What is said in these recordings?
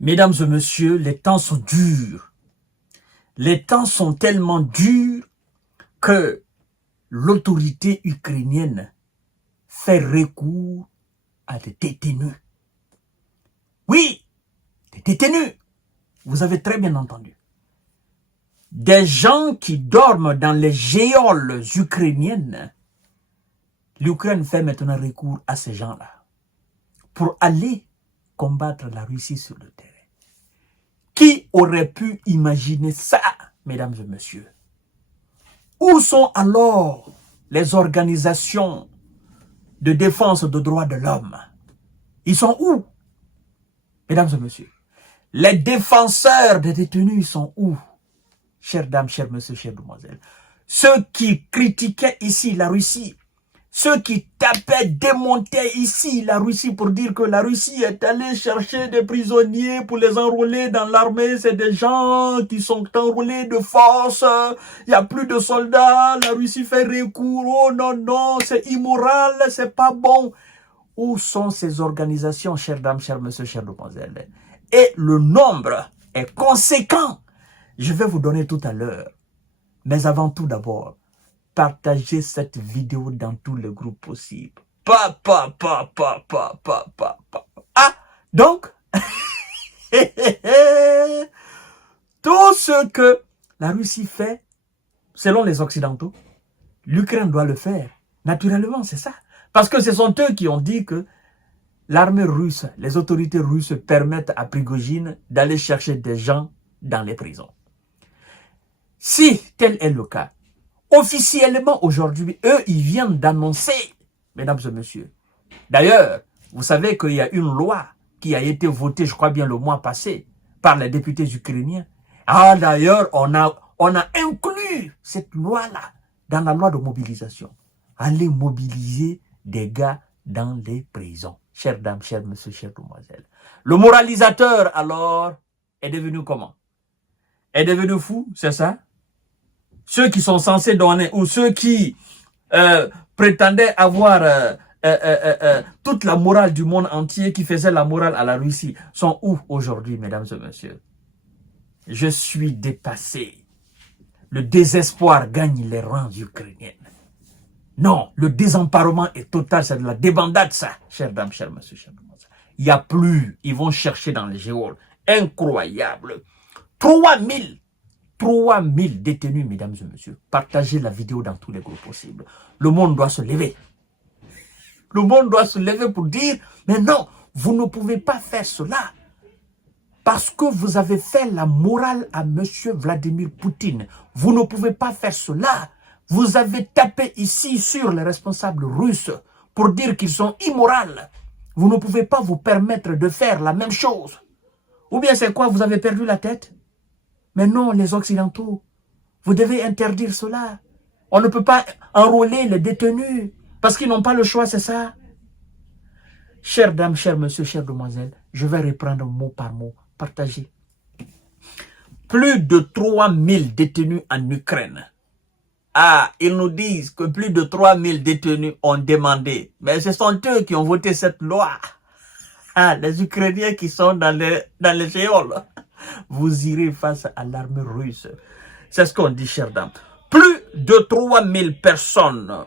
Mesdames et messieurs, les temps sont durs. Les temps sont tellement durs que l'autorité ukrainienne fait recours à des détenus. Oui, des détenus. Vous avez très bien entendu. Des gens qui dorment dans les géoles ukrainiennes. L'Ukraine fait maintenant recours à ces gens-là pour aller combattre la Russie sur le terrain. Qui aurait pu imaginer ça, mesdames et messieurs? Où sont alors les organisations de défense des droits de l'homme? Ils sont où, mesdames et messieurs? Les défenseurs des détenus, ils sont où? Chères dames, chers messieurs, chères demoiselles. Ceux qui critiquaient ici la Russie, ceux qui tapaient, démontaient ici la Russie pour dire que la Russie est allée chercher des prisonniers pour les enrôler dans l'armée. C'est des gens qui sont enrôlés de force. Il n'y a plus de soldats. La Russie fait recours. Oh non, non, c'est immoral, c'est pas bon. Où sont ces organisations, chères dames, chers messieurs, chères demoiselles? Et le nombre est conséquent. Je vais vous donner tout à l'heure. Mais avant tout d'abord, partagez cette vidéo dans tous les groupes possibles. Ah, donc, tout ce que la Russie fait, selon les Occidentaux, l'Ukraine doit le faire. Naturellement, c'est ça. Parce que ce sont eux qui ont dit que l'armée russe, les autorités russes permettent à Prigojine d'aller chercher des gens dans les prisons. Si tel est le cas, officiellement aujourd'hui, eux, ils viennent d'annoncer, mesdames et messieurs. D'ailleurs, vous savez qu'il y a une loi qui a été votée, je crois bien le mois passé, par les députés ukrainiens. Ah, d'ailleurs, on a inclus cette loi-là dans la loi de mobilisation. Allez mobiliser des gars dans les prisons. Chères dames, chers messieurs, chères demoiselles. Le moralisateur, alors, est devenu comment? Est devenu fou, c'est ça? Ceux qui sont censés donner, ou ceux qui prétendaient avoir toute la morale du monde entier, qui faisaient la morale à la Russie, sont où aujourd'hui, mesdames et messieurs? Je suis dépassé. Le désespoir gagne les rangs ukrainiens. Non, le désemparement est total, c'est de la débandade, ça, chères dames, chers messieurs, chers demoiselles. Il n'y a plus, ils vont chercher dans les géoles. Incroyable. 3000 détenus, mesdames et messieurs. Partagez la vidéo dans tous les groupes possibles. Le monde doit se lever. Le monde doit se lever pour dire, mais non, vous ne pouvez pas faire cela. Parce que vous avez fait la morale à M. Vladimir Poutine. Vous ne pouvez pas faire cela. Vous avez tapé ici sur les responsables russes pour dire qu'ils sont immoraux. Vous ne pouvez pas vous permettre de faire la même chose. Ou bien c'est quoi, vous avez perdu la tête? Mais non, les Occidentaux, vous devez interdire cela. On ne peut pas enrôler les détenus parce qu'ils n'ont pas le choix, c'est ça. Chères dames, chers messieurs, chères demoiselles, je vais reprendre mot par mot. Partagez. Plus de 3000 détenus en Ukraine. Ah, ils nous disent que plus de 3000 détenus ont demandé. Mais ce sont eux qui ont voté cette loi. Ah, les Ukrainiens qui sont dans les géoles. Vous irez face à l'armée russe. C'est ce qu'on dit, chères dames. Plus de 3000 personnes,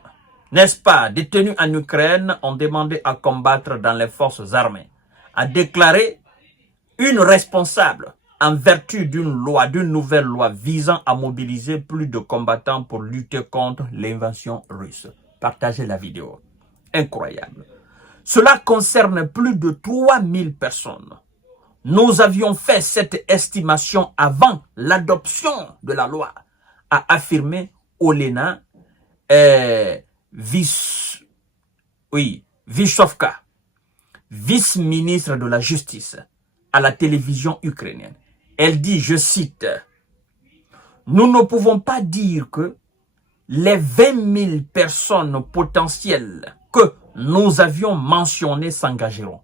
n'est-ce pas, détenues en Ukraine, ont demandé à combattre dans les forces armées, a déclaré une responsable en vertu d'une nouvelle loi visant à mobiliser plus de combattants pour lutter contre l'invasion russe. Partagez la vidéo. Incroyable. Cela concerne plus de 3000 personnes. Nous avions fait cette estimation avant l'adoption de la loi, a affirmé Olena Vyshkovka, vice-ministre de la Justice, à la télévision ukrainienne. Elle dit, je cite, « Nous ne pouvons pas dire que les 20 000 personnes potentielles que nous avions mentionnées s'engageront. »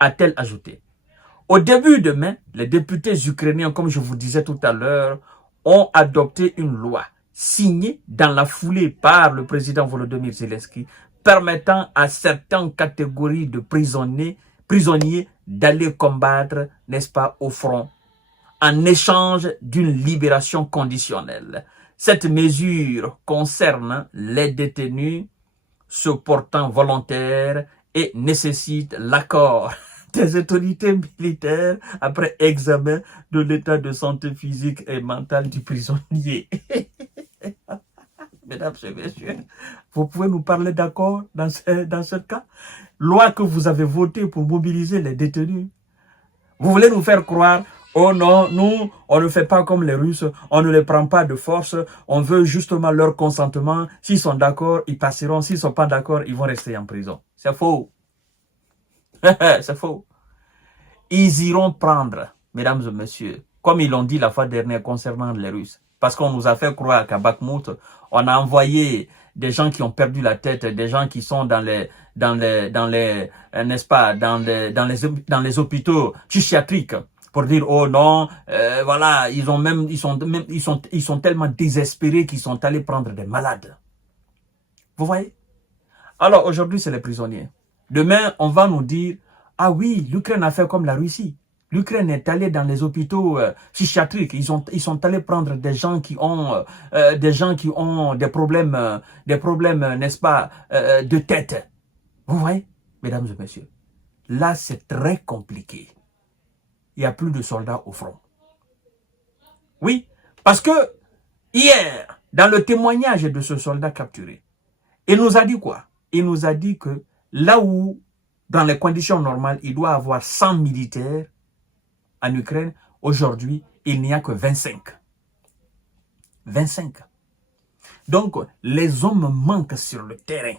A-t-elle ajouté. Au début de mai, les députés ukrainiens, comme je vous disais tout à l'heure, ont adopté une loi signée dans la foulée par le président Volodymyr Zelensky, permettant à certaines catégories de prisonniers d'aller combattre, n'est-ce pas, au front, en échange d'une libération conditionnelle. Cette mesure concerne les détenus se portant volontaires et nécessite l'accord des autorités militaires après examen de l'état de santé physique et mentale du prisonnier. Mesdames et messieurs, vous pouvez nous parler d'accord dans ce cas? Loi que vous avez votée pour mobiliser les détenus. Vous voulez nous faire croire, oh non, nous, on ne fait pas comme les Russes, on ne les prend pas de force, on veut justement leur consentement. S'ils sont d'accord, ils passeront. S'ils ne sont pas d'accord, ils vont rester en prison. C'est faux. C'est faux. Ils iront prendre, mesdames et messieurs, comme ils l'ont dit la fois dernière concernant les Russes. Parce qu'on nous a fait croire qu'à Bakhmout, on a envoyé des gens qui ont perdu la tête, des gens qui sont n'est-ce pas, dans les hôpitaux psychiatriques pour dire oh non, voilà, ils sont tellement désespérés qu'ils sont allés prendre des malades. Vous voyez? Alors aujourd'hui c'est les prisonniers. Demain on va nous dire ah oui, l'Ukraine a fait comme la Russie. L'Ukraine est allée dans les hôpitaux psychiatriques. Ils sont allés prendre des gens qui ont des problèmes, n'est-ce pas, de tête. Vous voyez, mesdames et messieurs, là c'est très compliqué. Il n'y a plus de soldats au front. Oui, parce que hier, dans le témoignage de ce soldat capturé, il nous a dit quoi? Il nous a dit que là où, dans les conditions normales, il doit avoir 100 militaires en Ukraine, aujourd'hui, il n'y a que 25. 25. Donc, les hommes manquent sur le terrain.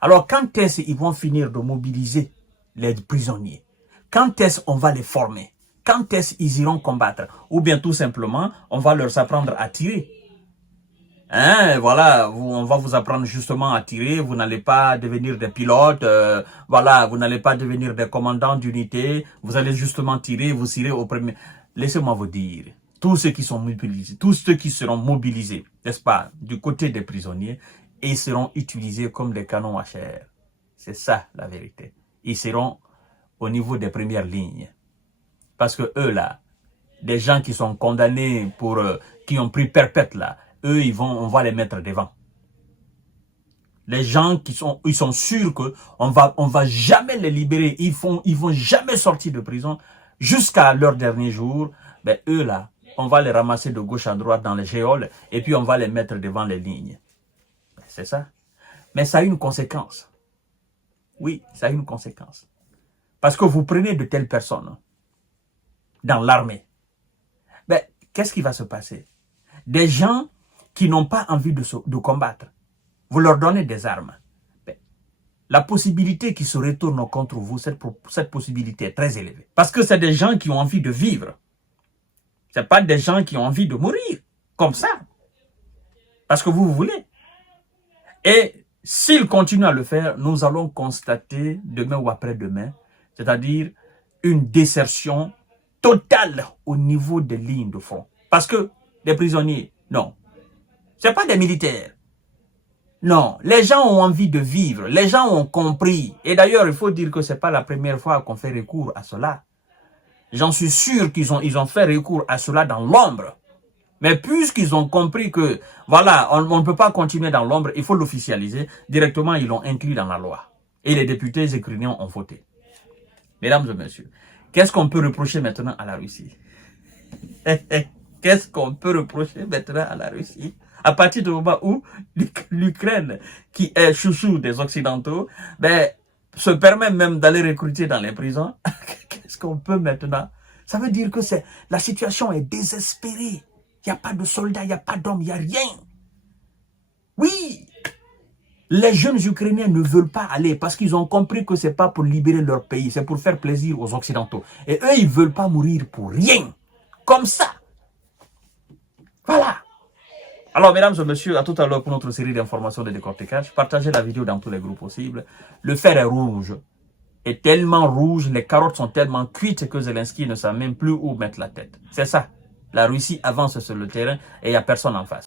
Alors, quand est-ce qu'ils vont finir de mobiliser les prisonniers? Quand est-ce qu'on va les former? Quand est-ce qu'ils iront combattre? Ou bien tout simplement, on va leur apprendre à tirer. Hein, voilà, on va vous apprendre justement à tirer, vous n'allez pas devenir des pilotes, voilà, vous n'allez pas devenir des commandants d'unité, vous allez justement tirer, vous tirez au premier. Laissez-moi vous dire, tous ceux qui sont mobilisés, tous ceux qui seront mobilisés, n'est-ce pas, du côté des prisonniers, ils seront utilisés comme des canons à chair. C'est ça la vérité. Ils seront au niveau des premières lignes. Parce que eux là, des gens qui sont condamnés pour, qui ont pris perpète là, eux, on va les mettre devant. Les gens ils sont sûrs que on va jamais les libérer. Ils vont jamais sortir de prison jusqu'à leur dernier jour. Ben, eux là, on va les ramasser de gauche à droite dans les géoles et puis on va les mettre devant les lignes. C'est ça. Mais ça a une conséquence. Oui, ça a une conséquence. Parce que vous prenez de telles personnes dans l'armée. Ben, qu'est-ce qui va se passer? Des gens qui n'ont pas envie de combattre. Vous leur donnez des armes. Mais la possibilité qu'ils se retournent contre vous, cette possibilité est très élevée. Parce que c'est des gens qui ont envie de vivre. Ce n'est pas des gens qui ont envie de mourir. Comme ça. Parce que vous voulez. Et s'ils continuent à le faire, nous allons constater demain ou après-demain, c'est-à-dire une désertion totale au niveau des lignes de front. Parce que les prisonniers, non. Ce n'est pas des militaires. Non, les gens ont envie de vivre. Les gens ont compris. Et d'ailleurs, il faut dire que ce n'est pas la première fois qu'on fait recours à cela. J'en suis sûr qu'ils ont fait recours à cela dans l'ombre. Mais puisqu'ils ont compris que, voilà, on ne peut pas continuer dans l'ombre, il faut l'officialiser, directement, ils l'ont inclus dans la loi. Et les députés ukrainiens ont voté. Mesdames et messieurs, qu'est-ce qu'on peut reprocher maintenant à la Russie? Qu'est-ce qu'on peut reprocher maintenant à la Russie? À partir du moment où l'Ukraine, qui est chouchou des Occidentaux, ben, se permet même d'aller recruter dans les prisons, qu'est-ce qu'on peut maintenant? Ça veut dire que la situation est désespérée. Il n'y a pas de soldats, il n'y a pas d'hommes, il n'y a rien. Oui, les jeunes Ukrainiens ne veulent pas aller parce qu'ils ont compris que ce n'est pas pour libérer leur pays, c'est pour faire plaisir aux Occidentaux. Et eux, ils ne veulent pas mourir pour rien. Comme ça. Voilà. Alors, mesdames et messieurs, à tout à l'heure pour notre série d'informations de décortiquage. Partagez la vidéo dans tous les groupes possibles. Le fer est rouge. Est tellement rouge, les carottes sont tellement cuites que Zelensky ne sait même plus où mettre la tête. C'est ça. La Russie avance sur le terrain et il n'y a personne en face.